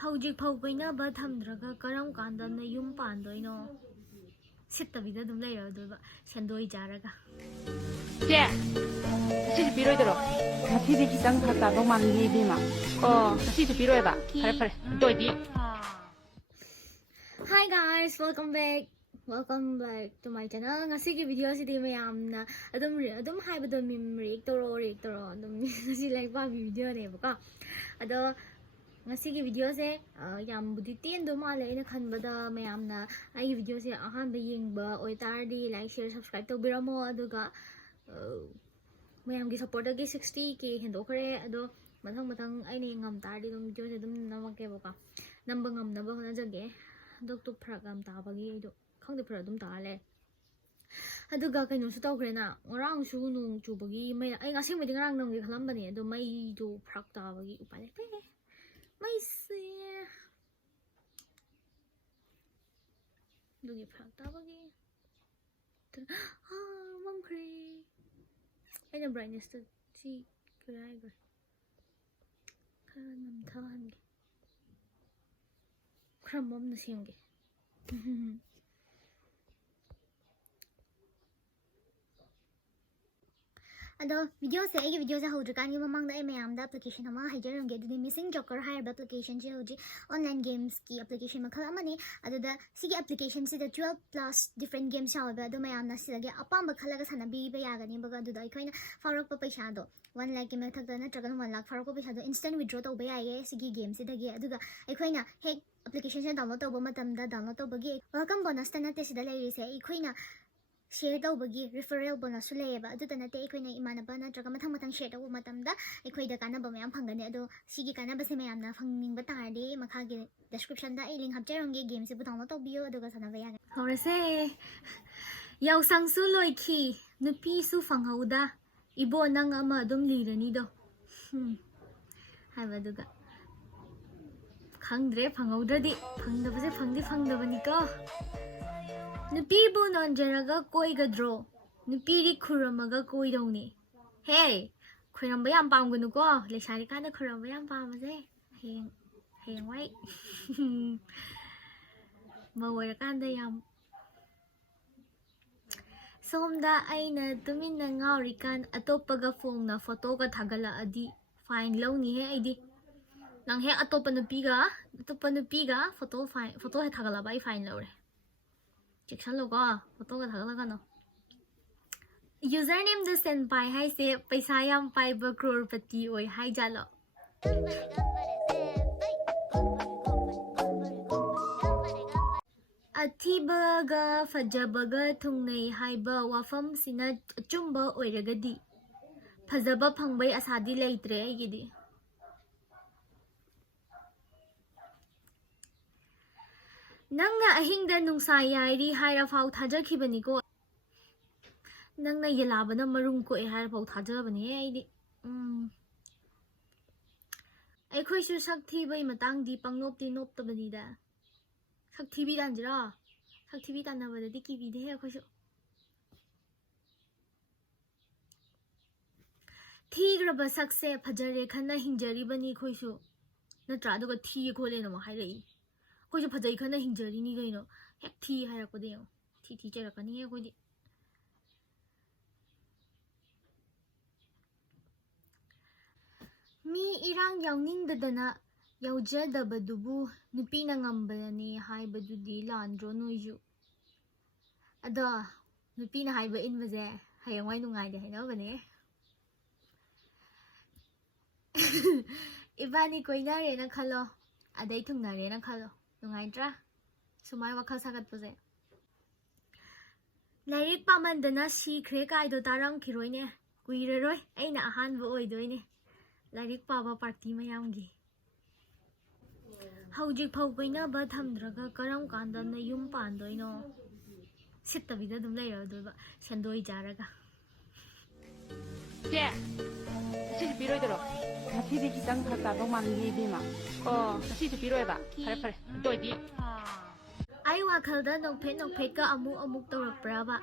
Hwjikfao koinaba thamdraga krmknda nyum pandoino. Sitabida dum leirado sendoi jaraga. 제 다시 비로이더로 같이 기장 갔다고 만기 비마 다시 비로해봐 그래 또이디. Hi guys, welcome back to my channel. Ngasi video si di mayamna adum haibado mim react toro adum ngasi like ba video ne baka ado ngasi video se yam budi tin do male ina khanbada mayamna ai video se ahan ba yengba oitardi like share subscribe to biramo aduga mayam gi support gi 60k hendokre ado mathang ai ne ngam tardi dum video se dum namake baka namba ngam na ba hona jage dok to pragam ta bagi do khangde pra dum ta le aduga kaino su tawkre na ngorang su nung chu bagi mai ai ngasi mai ngarang nang gi khalam bani do mai do prak ta bagi upale pe mai se do gi prak ta bagi mam kre ai na brightness to si krai ga nam than gi kram mom na sim gi Ado video se hojkan mamang da mayam da application ama hajaram ge duni missing joker hire application je hoji online games ki application makhal amani ado da sigi application se da 12 plus different games yaw ba do mayam na silage apam ba khalaga sanabi ba yagani baga do da ikoina farak pa paisa do 1 lakh me thak da na tragan 1 lakh farak pa paisa do instant withdraw to ba yaige sigi game se da ge ado ga ikoina he application se download to ba matam da download to ba ge welcome bonus ta na te sida lai se ikoina share tawbagi referral bonus su leyeba aduda nate ikoina imanaba natraga mathang share tawu matamda ikoida kanaba mayam phangani ado sigi kanaba se mayamna phangning ba tarde makhagi description da link hapcharonge game se butang to bio aduga sanaba yaga horese yausang su loiki nupi su phanghauda ibo nang ama dum lirani do haiba duga khangdre phanghaudadi phangdabase phangdabani ko Nupibu nonjaraga koigadro nupiri khuramaga koidongni hey khuramba yam pamgunu ko lesari kana khuramba yam pamase heng wai mawar kanda yam somda aina tuminna ngaurikan atopaga phongna photo ga thagala adi fine lawni he aidi nang he atopa nupiga photo he thagala bai fine lawre Section logo photo ga thagala no username the senpai hai se paisa yam pai ba crorepati oi hai jalo Athibaga fajabaga thungnei haiba wafam sina achumba oiragadi phajaba phangbai asadi leitre aigidi Nangna ahingda nungsa yairi haira fau thajakhibani ko Nangna yalabana marung ko haira fau thajabani aidi Aikhoi su sakthi bai matang di pangnopti noptabani da Sakthi bi danjira Sakthi bi tanabada di ki bi de aikhoi su Thigraba sakse phajare khanna hingjari bani khoi su natra aduga thi khole na ma hairai Koi jo phajai khana hingjari ni gaino hek thi hairak pade yo thi charakani he koi di Mi irang yawning dadana yawjadabadubu nupina ngambani haibadudi landro noiju Ada nupina haiba inbaje hayangwai nungai de hainabane Ibani koinare na khalo adai thungnare na khalo Nungaitra sumai wakhal sagat pose Lairik pamandana sikhre kaido taram khiroine kuireroi aina ahanba oidoine Lairik paba party mayamgi Hwjikfao koinaba thamdraga krmknda nyum pandoino Sitabida dum leirado sendoi jaraga 제 다시 비로이더로 같이 기장 갔다고 만기 비마 다시 비로해봐 그래 또이디. Ai wakhalda nokphet ka amuk tawrakpraba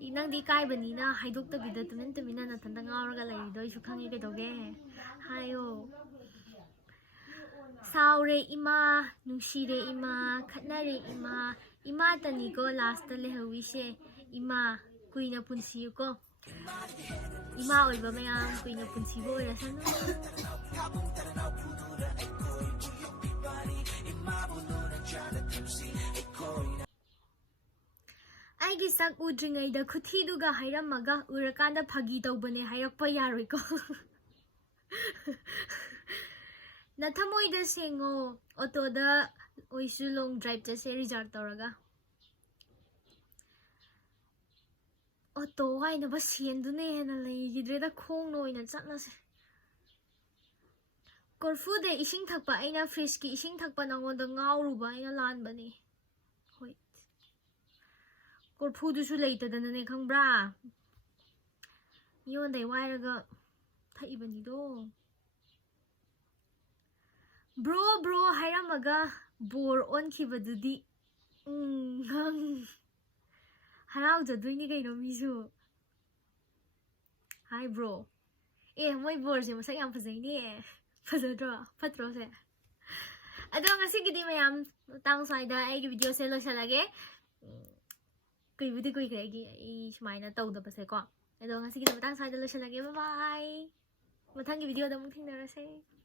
Inang di kai bani na haidok tabida tumina na tanda ngauraga lai doi su khangi ke doge hayo Saure ima, nungshire ima, khatnare ima, ima taniko last lehawishe, ima kuina punsiyo ko. Ima oiba mayam kuina punsibo oirasanu. Aigi sak udringaida khuthiduga hairamaga urakanda phagi tawbane hairakpa yaroiko. Nathamoida sengo auto da oisu long drive chase reserve tawraga. Auto haina ba siendune hena leigidreda khong no ina chatnase. Korfu de ising thakpa aina fridge ki ising thakpa nangoda ngawruba aina lanbani. Hoi. Korfu du su leitadana ne khangbra. Yondai wairaga thaibani do. Bro hairamaga bore on khibadudi. Harau jaduini kaino misu. Hi bro. Moi bore se masak yam phajai ni. Fatro se. Ado ngasi gidi mayam tang saida ai video se lo salage. Kuibudi kui kregi I sumaina tawda base ko. Ado ngasi gidi tang saida lo salage. Bye bye. Mathangi video da mung thingnarase.